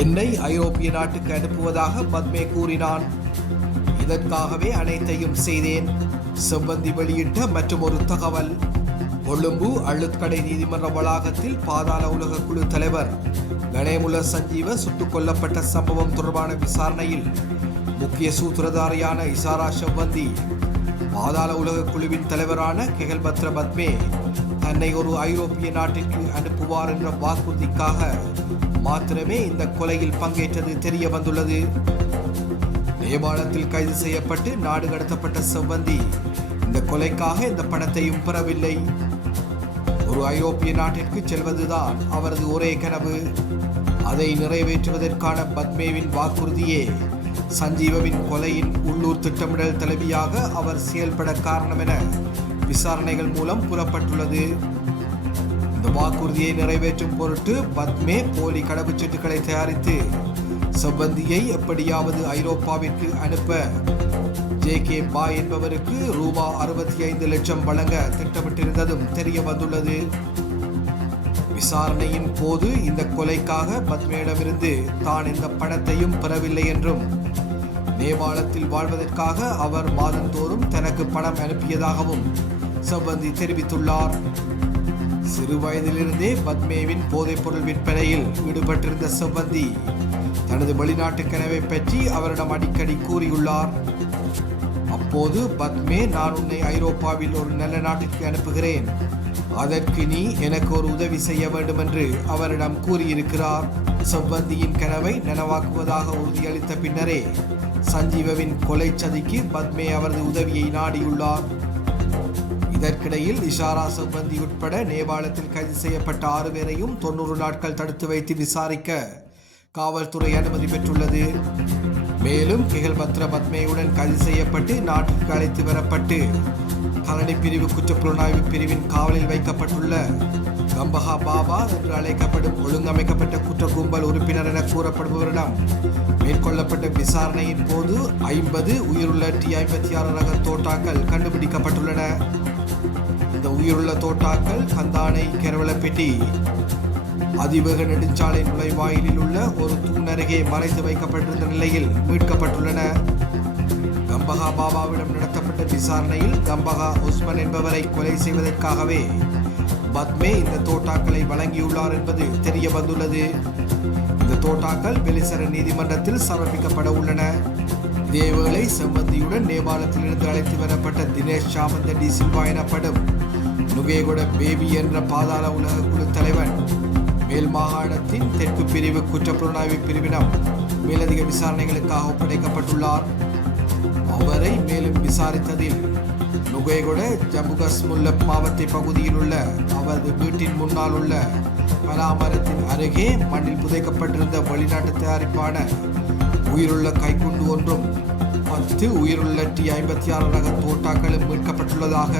என்னை ஐரோப்பிய நாட்டுக்கு அனுப்புவதாக பத்மே கூறினான். இதற்காகவே அனைத்தையும் செய்தேன். செவ்வந்தி வெளியிட்ட மற்றொரு தகவல். கொழும்பு அள்ளுத்கடை நீதிமன்ற வளாகத்தில் பாதாள உலக குழு தலைவர் கணேமுல சஞ்சீவ சுட்டுக் கொல்லப்பட்ட சம்பவம் தொடர்பான விசாரணையில் முக்கிய சூத்திரதாரியான இசாரா செவ்வந்தி பாதாள உலக குழுவின் தலைவரான கெஹல்பத்ர பத்மே தன்னை ஒரு ஐரோப்பிய நாட்டிற்கு அனுப்புவார் என்ற வாக்குறுதிக்காக மாத்திரமே இந்த கொலையில் பங்கேற்றது தெரிய வந்துள்ளது. நேபாளத்தில் கைது செய்யப்பட்டு நாடு கடத்தப்பட்ட செவ்வந்தி இந்த கொலைக்காக இந்த பணத்தையும் பெறவில்லை. ஒரு ஐரோப்பிய நாட்டிற்கு செல்வதுதான் அவரது ஒரே கனவு. அதை நிறைவேற்றுவதற்கான பத்மேவின் வாக்குறுதியே சஞ்சீவவின் கொலையின் உள்ளூர் திட்டமிடல் தலைவியாக அவர் செயல்பட காரணம் என விசாரணைகள் மூலம் புலப்பட்டுள்ளது. இந்த வாக்குறுதியை நிறைவேற்றும் பொருட்டு பத்மே போலி கடவுச்சீட்டுகளை தயாரித்து செவ்வந்தியை எப்படியாவது ஐரோப்பாவிற்கு அனுப்ப JK பாய் என்பவருக்கு ரூபா 65 லட்சம் வழங்க திட்டமிட்டிருந்ததும் தெரிய வந்துள்ளது. விசாரணையின் போது இந்த கொலைக்காக பத்மேயிடமிருந்து தான் இந்த பணத்தையும் பெறவில்லை என்றும் நேபாளத்தில் வாழ்வதற்காக அவர் மாதந்தோறும் தனக்கு பணம் அனுப்பியதாகவும் செவ்வந்தி தெரிவித்துள்ளார். சிறு வயதிலிருந்தே பத்மேவின் போதைப்பொருள் விற்பனையில் ஈடுபட்டிருந்த செவ்வந்தி தனது வெளிநாட்டு கனவை பற்றி அவரிடம் அடிக்கடி கூறியுள்ளார். அப்போது பத்மே, நான் உன்னை ஐரோப்பாவில் ஒரு நல்ல நாட்டிற்கு அனுப்புகிறேன், அதற்கு நீ எனக்கு ஒரு உதவி செய்ய வேண்டும் என்று அவரிடம் கூறியிருக்கிறார். செவ்வந்தியின் கனவை நனவாக்குவதாக உறுதியளித்த பின்னரே சஞ்சீவவின் கொலை சதிக்கு பத்மே அவரது உதவியை நாடியுள்ளார். இதற்கிடையில் இஷாரா செவ்வந்தி உட்பட நேபாளத்தில் கைது செய்யப்பட்ட 6 பேரையும் 90 நாட்கள் தடுத்து வைத்து விசாரிக்க காவல்துறை அனுமதி பெற்றுள்ளது. மேலும் கெஹல்பத்ர பத்மேயுடன் கைது செய்யப்பட்டு நாட்டிற்கு அழைத்து வரப்பட்டு கலனி பிரிவு குற்றப்புலனாய்வு பிரிவின் காவலில் வைக்கப்பட்டுள்ள கம்பஹா பாபா என்று அழைக்கப்படும் ஒழுங்கமைக்கப்பட்ட குற்ற கும்பல் உறுப்பினர் என கூறப்படுபவரிடம் மேற்கொள்ளப்பட்ட விசாரணையின் போது 50 உயிருள்ள T56 ரக தோட்டாக்கள் கண்டுபிடிக்கப்பட்டுள்ளன. இந்த உயிருள்ள தோட்டாக்கள் கந்தானை கெரவலப்பெட்டி அதிவேக நெடுஞ்சாலை நுழைவாயிலில் உள்ள ஒரு தூண் அருகே மறைத்து வைக்கப்பட்டிருந்த நிலையில் மீட்கப்பட்டுள்ளன. கம்பஹா பாபாவிடம் நடத்தப்பட்ட விசாரணையில் கம்பஹா உஸ்மன் என்பவரை கொலை செய்வதற்காகவே பத்மே இந்த தோட்டாக்களை வழங்கியுள்ளார் என்பது தெரிய வந்துள்ளது. இந்த தோட்டாக்கள் பெலிசர நீதிமன்றத்தில் சமர்ப்பிக்கப்பட உள்ளன. இதேவேளை செவ்வந்தியுடன் நேபாளத்திலிருந்து அழைத்து வரப்பட்ட தினேஷ் சாமந்த டி சில்வா எனப்படும் நுகேகொட பேபி என்ற பாதாள உலக குழு தலைவன் மேல் மாகாணத்தின் தெற்கு பிரிவு குற்றப்புலனாய்வு பிரிவினம் மேலதிக விசாரணைகளுக்காக ஒப்படைக்கப்பட்டுள்ளார். அவரை மேலும் விசாரித்ததில் நுகேகொட ஜம்புகஸ்முல்ல மாவட்ட பகுதியில் உள்ள அவரது வீட்டின் முன்னால் உள்ள பலாமரத்தின் அருகே மண்ணில் புதைக்கப்பட்டிருந்த வெளிநாட்டு தயாரிப்பான உயிருள்ள கைக்குண்டு ஒன்றும் 10 உயிருள்ள T56 ரக தோட்டாக்களும் மீட்கப்பட்டுள்ளதாக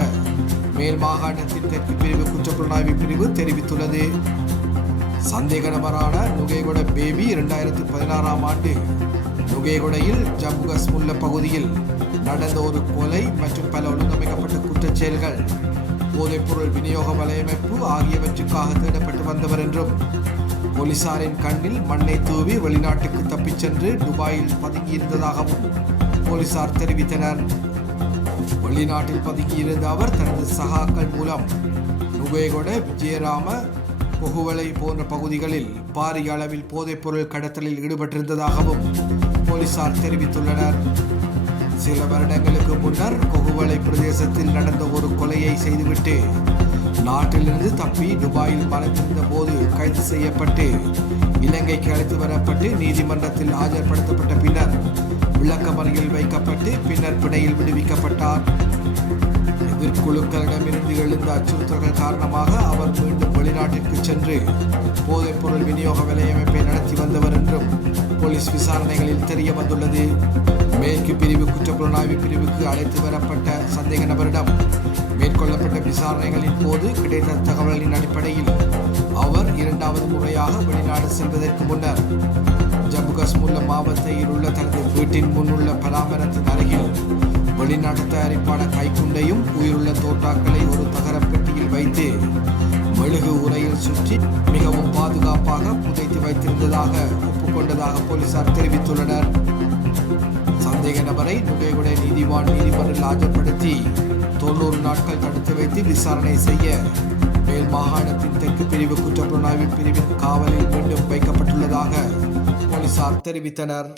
மேல் மாகாணத்தின் தெற்கு பிரிவு குற்றப்புலனாய்வு பிரிவு தெரிவித்துள்ளது. சந்தேக நபரான நுகேகொட பேபி 2016ஆம் ஆண்டு நுகேகொடையில் ஜம்புகஸ்முல்ல பகுதியில் நடந்த ஒரு கொலை மற்றும் பல ஒழுங்கமைக்கப்பட்ட குற்றச் செயல்கள், போதைப்பொருள் விநியோக வலையமைப்பு ஆகியவற்றுக்காக தேடப்பட்டு வந்தவர் என்றும் போலீசாரின் கண்ணில் மண்ணை தூவி வெளிநாட்டுக்கு தப்பிச் சென்று துபாயில் பதுங்கியிருந்ததாகவும் போலீசார் தெரிவித்தனர். வெளிநாட்டில் பதுங்கியிருந்த அவர் தனது சகாக்கள் மூலம் நுகேகொட, விஜயராம, கொகுவலை போன்ற பகுதிகளில் பாரிய அளவில் போதைப்பொருள் கடத்தலில் ஈடுபட்டிருந்ததாகவும் போலீசார் தெரிவித்துள்ளனர். சில வருடங்களுக்கு முன்னர் கொகுவலை பிரதேசத்தில் நடந்த ஒரு கொலையை செய்துவிட்டு நாட்டிலிருந்து தப்பி துபாயில் மறைந்திருந்த போது கைது செய்யப்பட்டு இலங்கைக்கு அழைத்து வரப்பட்டு நீதிமன்றத்தில் ஆஜர்படுத்தப்பட்ட பின்னர் விளக்கமறியலில் வைக்கப்பட்டு பின்னர் பிணையில் விடுவிக்கப்பட்டார். எதிர்குழுக்களிடமிருந்து எழுந்த அச்சுறுத்தல்கள் காரணமாக அவர் மீண்டும் வெளிநாட்டிற்கு சென்று போதைப்பொருள் விநியோக வலையமைப்பை நடத்தி வந்தவர் என்றும் போலீஸ் விசாரணைகளில் தெரிய வந்துள்ளது. மேற்கு பிரிவு குற்றப்புலனாய்வு பிரிவுக்கு அழைத்து வரப்பட்ட சந்தேக நபரிடம் மேற்கொள்ளப்பட்ட விசாரணைகளின் போது கிடைத்த தகவலின் அடிப்படையில் அவர் 2வது முறையாக வெளிநாடு செல்வதற்கு முன்னர் ஜம்புகஸ்முல்ல மாவட்டத்தில் உள்ள தனது வீட்டின் முன்னுள்ள பலாமரத்தின் அருகில் வெளிநாட்டு தயாரிப்பான கைக்குண்டையும் உயிருள்ள தோட்டாக்களை ஒரு தகர பெட்டியில் வைத்து மெழுகு உரையில் சுற்றி மிகவும் பாதுகாப்பாக புதைத்து வைத்திருந்ததாக ஒப்புக்கொண்டதாக போலீசார் தெரிவித்துள்ளனர். சந்தேக நபரை நுகைகுடை நீதிவான் நீதிமன்றில் ஆஜர்படுத்தி 90 நாட்கள் தடுத்து வைத்து விசாரணை செய்ய மேல் மாகாணத்தின் தெற்கு பிரிவு குற்றப்புலனாய்வு பிரிவின் காவலில் மீண்டும் வைக்கப்பட்டுள்ளதாக போலீசார் தெரிவித்தனர்.